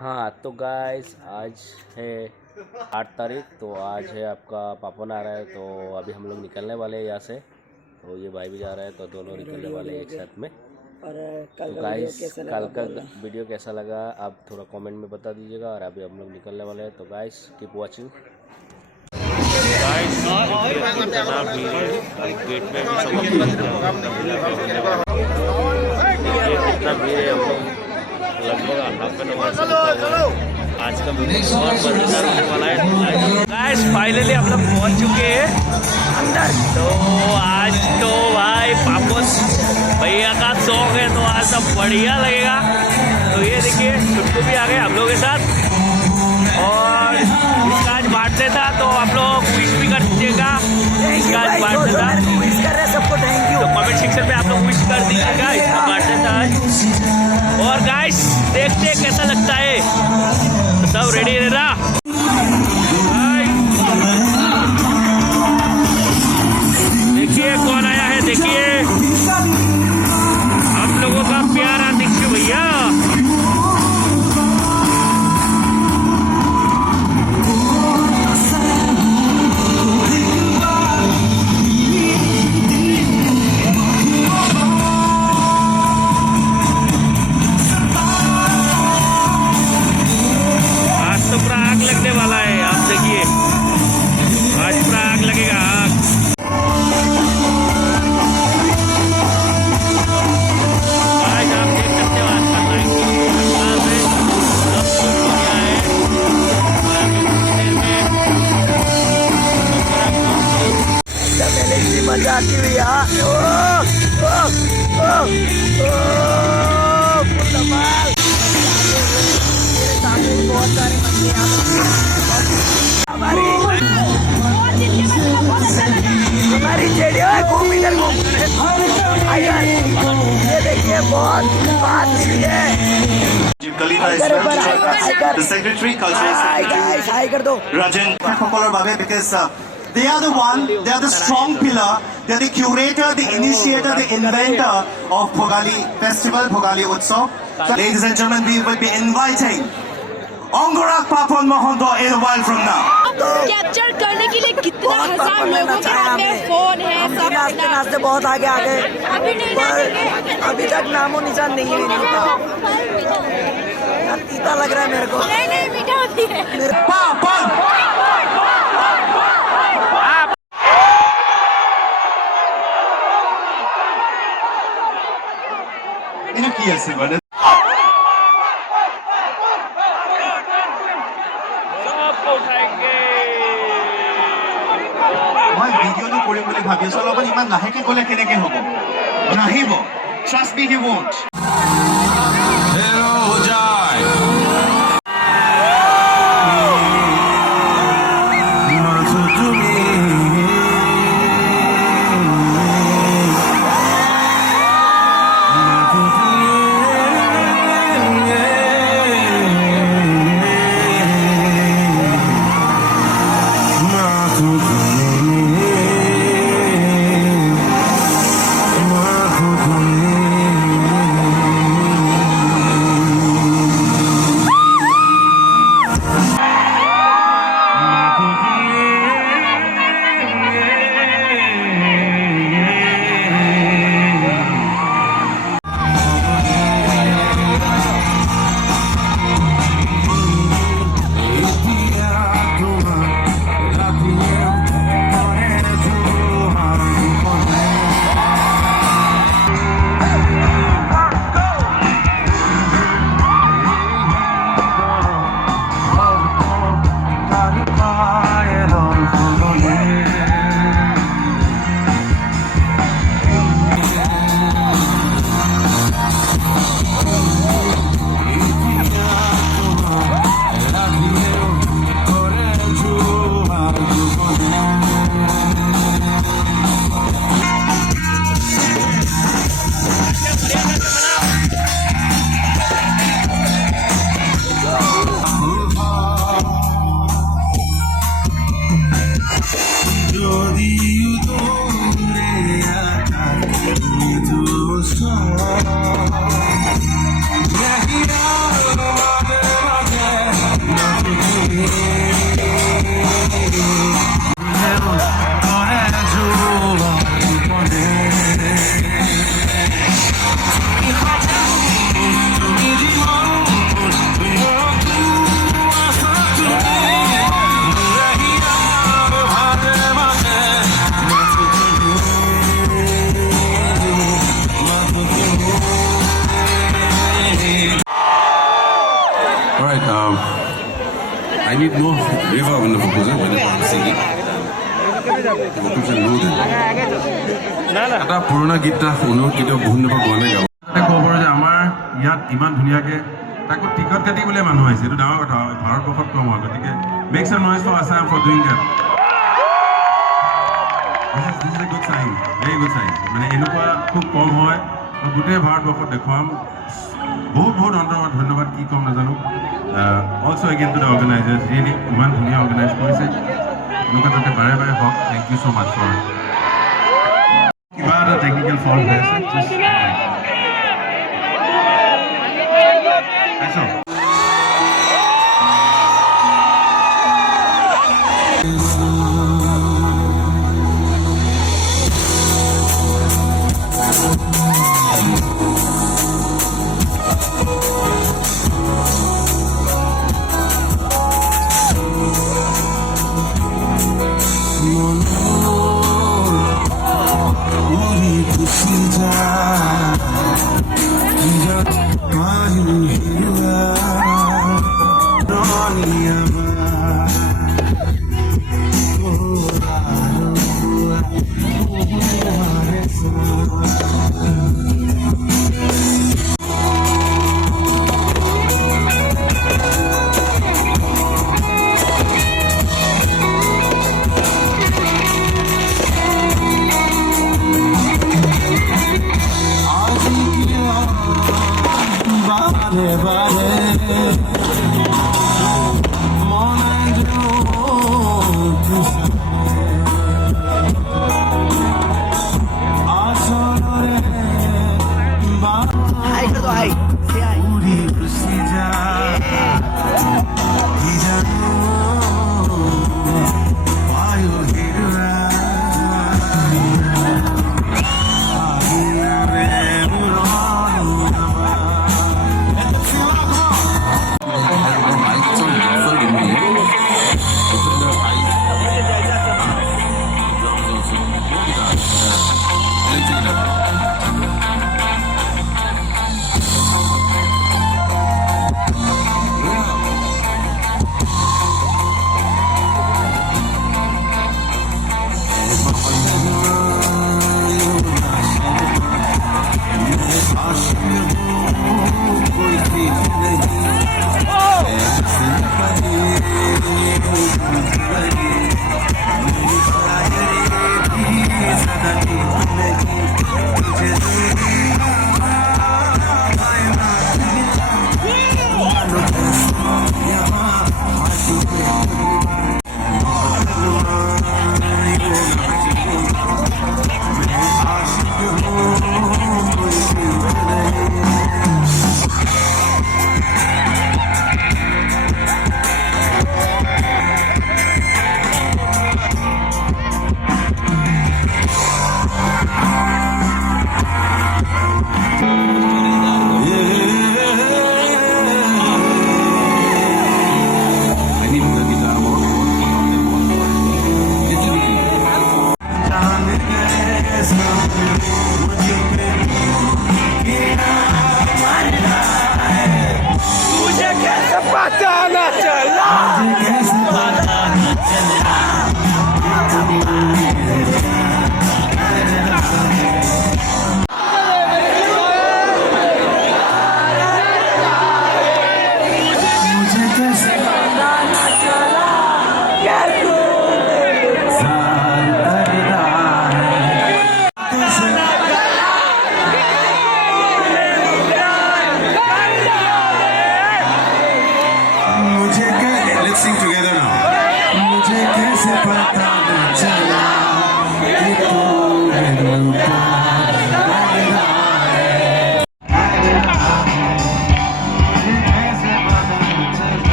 हाँ तो गाइस आज है 8 तारीख। तो आज है आपका पापन आ रहा है। तो अभी हम लोग निकलने वाले हैं यहाँ से। तो ये भाई भी जा रहा है, तो दोनों निकलने वाले हैं एक साथ में। और तो गाइस कल का वीडियो कैसा लगा आप थोड़ा कमेंट में बता दीजिएगा। और अभी हम लोग निकलने वाले हैं, तो गाइस कीप वॉचिंग। गेट में भी सब कितना भीड़ है। हम लोग लगभग हाफ एन आवर से आज का वीडियो बहुत मजेदार होने वाला है। गाइस फाइनली हम लोग पहुंच चुके हैं अंदर। तो आज तो भाई पापन भैया का शौक है, तो आज सब बढ़िया लगेगा। तो ये देखिए छुटकू भी आ गए हम लोग के साथ। और इसका आज बर्थडे था, तो आप लोग विश भी कर दीजिएगा। इसका आज बर्थडे था, विश कर रहे हैं सबको, थैंक यू। तो कमेंट सेक्शन में आप लोग विश कर दीजिएगा। इसका बर्थडे था आज। और गाइस देखते हैं कैसा लगता है। तो सब रेडी है ना? देखिए कौन आया है, देखिए आप लोगों का प्यारा दीक्षु भैया। लगने वाला है, आप देखिए आज पूरा आग लगेगा। आग आज आप देख सकते हो आज का टाइम है। मजा आती हुई बहुत सारे बच्चे हमारी चिड़िया घूम इधर घूम। ये देखिए बहुत बात है। The secretary, cultural secretary, हाय कर दो Rajan Kokolar Babe, because they are the one, they are the strong pillar, they are the curator, the initiator, the inventor of Bhogali Festival, Bhogali Utsav. So, ladies and gentlemen, we will be inviting Angorak Papan Mohondo in a while from now. Capture करने के लिए कितना हजार लोगों के हाथ में phone है, सब नाचते नाचते बहुत आगे आ गए, पर अभी तक नामो निशान नहीं है इनका। तीता लग रहा है मेरे को। नहीं मीठा होती है। Papan! इन्हें किया से बने মই ভিডিঅ'টো কৰিম বুলি ভাবি আছো। অলপমান ইমান লাহেকে ক'লে কেনেকে হ'ব? নাহিব। Trust me, he won't. Alright, I need no reverb in the vocals whenever I'm singing. The vocals are loaded. না না এটা পুৰণা গীতটা শুনো কেতিয়াও বহুত নেপাৰ গোৱা নাই গাব ক'ব পাৰোঁ যে আমাৰ ইয়াত ইমান ধুনীয়াকৈ তাকো টিকট কাটি বোলে মানুহ আহিছে এইটো ডাঙৰ কথা ভাৰতবৰ্ষত কম হয় গতিকে makes a noise for Assam for doing that this is a good sign very good চাইন মানে এনেকুৱা খুব কম হয় মই গোটেই ভাৰতবৰ্ষত দেখুৱাম বহুত বহুত অন্তৰত ধন্যবাদ কি ক'ম নাজানো অলছ' again to the organisers really ইমান ধুনীয়া অৰ্গেনাইজ কৰিছে এনেকুৱা যাতে বাৰে বাৰে হওক thank you so' much for কিবা এটা টেকনিকেল ফল্ট হৈ আছে জাষ্ট আছো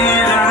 Yeah.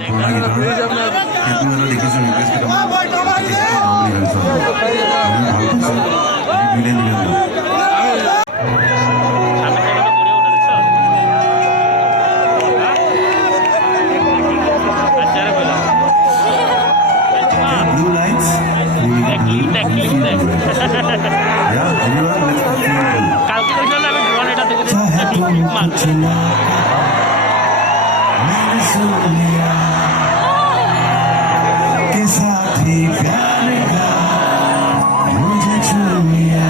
সামনের জায়গাটা ঘুরে উঠেছ আচ্ছা রে বললাম Blue lights. কালকে কইছিল আমি ড্রোন এটা দেখে মারবো के साथ ही प्यार का मुझे छू लिया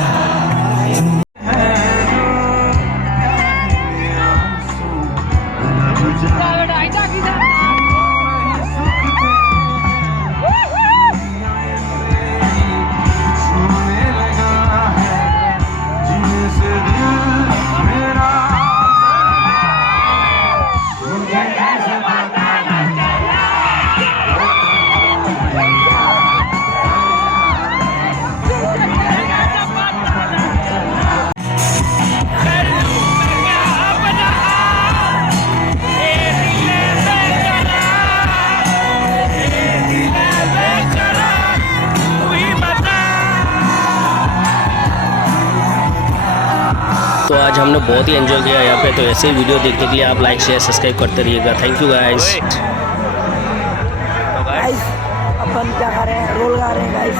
तो आज हमने बहुत ही एंजॉय किया यहाँ पे। तो ऐसे ही वीडियो देखने के लिए आप लाइक शेयर सब्सक्राइब करते रहिएगा। Thank you guys. गाइस अपन क्या खा रहे हैं, रोल खा रहे हैं गाइस,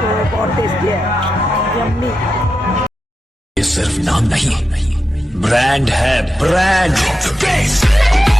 तो बहुत टेस्टी है, यम्मी। ये सिर्फ नाम नहीं, ब्रांड है, ब्रांड।